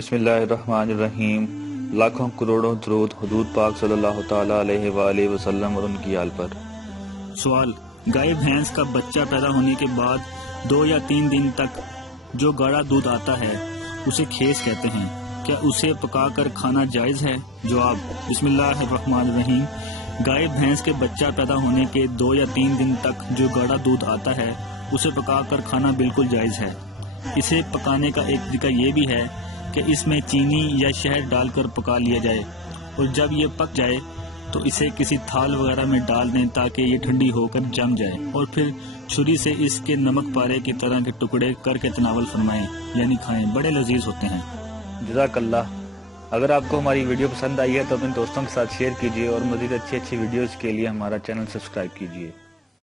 بسم اللہ الرحمن الرحیم۔ لاکھوں کروڑوں درود حضور پاک صلی اللہ تعالی علیہ وآلہ وسلم اور ان کی آل پر۔ سوال: گائے بھینس کا بچہ پیدا ہونے کے بعد 2 یا 3 دن تک جو گاڑھا دودھ آتا ہے اسے کھیس کہتے ہیں، کیا اسے پکا کر کھانا جائز ہے؟ جواب: بسم اللہ الرحمن الرحیم۔ گائے بھینس کے بچہ پیدا ہونے کے 2 یا 3 دن تک جو گاڑھا دودھ آتا ہے اسے پکا کر کھانا بالکل جائز ہے۔ اسے پکانے کا ایک طریقہ یہ بھی ہے کہ اس میں چینی یا شہد ڈال کر پکا لیا جائے، اور جب یہ پک جائے تو اسے کسی تھال وغیرہ میں ڈال دیں تاکہ یہ ٹھنڈی ہو کر جم جائے، اور پھر چھری سے اس کے نمک پارے کی طرح کے ٹکڑے کر کے تناول فرمائیں، یعنی کھائیں، بڑے لذیذ ہوتے ہیں۔ جزاک اللہ۔ اگر آپ کو ہماری ویڈیو پسند آئی ہے تو اپنے دوستوں کے ساتھ شیئر کیجیے، اور مزید اچھی ویڈیوز کے لیے ہمارا چینل سبسکرائب کیجیے۔